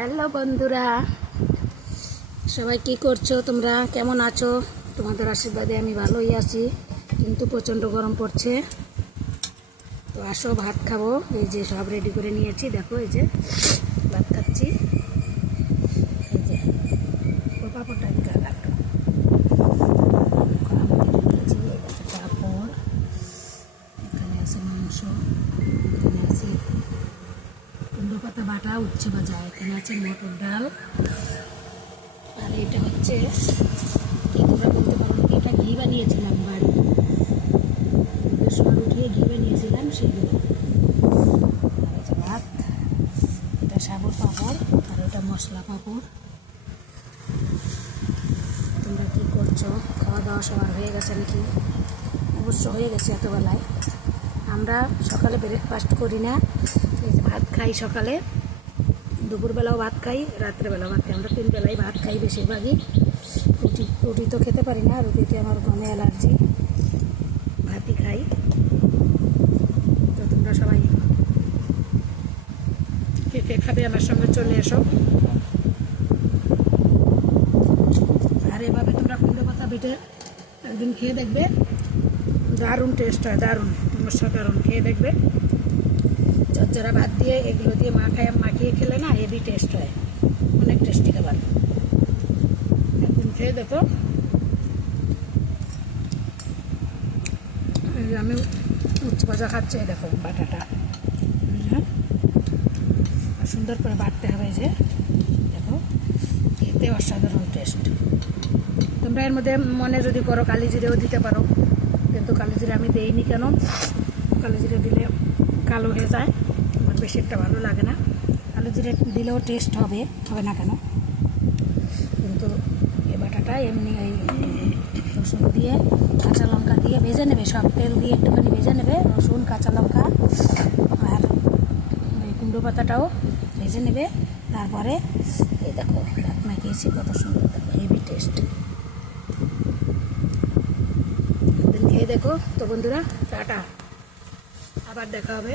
Hello বন্ধুরা, সবাই কি করছো? তোমরা কেমন আছো? তোমাদের আশীর্বাদে আমি ভালোই আছি, কিন্তু প্রচণ্ড গরম পড়ছে। তো আসো ভাত খাবো। এই যে সব রেডি করে নিয়েছি, দেখো এই যে ভাত খাচ্ছি। এই যে পাপড়টা কাটো, নিয়েছি। পাপড়, এখানে আছে মাংস, এখানে আছে কুমড়ো পাতা বাটা, উচ্ছে ভাজা, এখানে আছে মটর ডাল, আর এটা হচ্ছে কি তোমরা বলতে পারো নাকি, এটা ঘি বানিয়েছিলাম বাড়ি, সর উঠিয়ে ঘি বানিয়েছিলাম সেগুলো। আর এই যে ভাত, এটা সাবুর পাঁপড়, আর এটা মশলা পাঁপড়। তোমরা কি করছো? খাওয়া দাওয়া সবার হয়ে গেছে নাকি? অবশ্য হয়ে গেছে এতবেলায়। আমরা সকালে ব্রেকফাস্ট করি না, এই যে ভাত খাই সকালে, দুপুরবেলাও ভাত খাই, রাত্রেবেলাও ভাত খাই। আমরা 3 বেলাই ভাত খাই বেশিরভাগই। রুটি তো খেতে পারি না, রুটিতে আমার গমে অ্যালার্জি, ভাতই খাই। তো তোমরা সবাই কে কে খাবে আমার সঙ্গে চলে এসো। আর এভাবে তোমরা কুমড়ো পাতা বেটে একদিন খেয়ে দেখবে, দারুণ টেস্ট হয়, দারুণ, অসাধারণ। খেয়ে দেখবে, চচ্চড়া ভাত দিয়ে এগুলো দিয়ে মাখিয়ে খেলে না হেভি টেস্ট হয়, অনেক টেস্টি খাবার। একদিন খেয়ে দেখো। আমি উচ্ছে ভাজা খাচ্ছি, দেখো বাটাটা, হ্যাঁ, সুন্দর করে বাটতে হবে। যে দেখো, খেতে অসাধারণ টেস্ট। তোমরা এর মধ্যে মনে যদি করো কালি জিরেও দিতে পারো, কিন্তু কালি জিরে আমি দেইনি। কেন? কালি জিরে দিলে কালো হয়ে যায়, আমার বেশি একটা ভালো লাগে না। কালো জিরে দিলেও টেস্ট হবে না কেন, কিন্তু এই বাটাটা এমনি এই রসুন দিয়ে কাঁচা লঙ্কা দিয়ে ভেজে নেবে, সব তেল দিয়ে একটুখানি ভেজে নেবে, রসুন কাঁচা লঙ্কা আর ওই কুমড়ো পাতাটাও ভেজে নেবে। তারপরে এই দেখো ভাত মাখিয়েছি, কত সুন্দর, দেখো হেভি টেস্ট। একদিন খেয়ে দেখো। তো বন্ধুরা, টাটা, আবার দেখা হবে।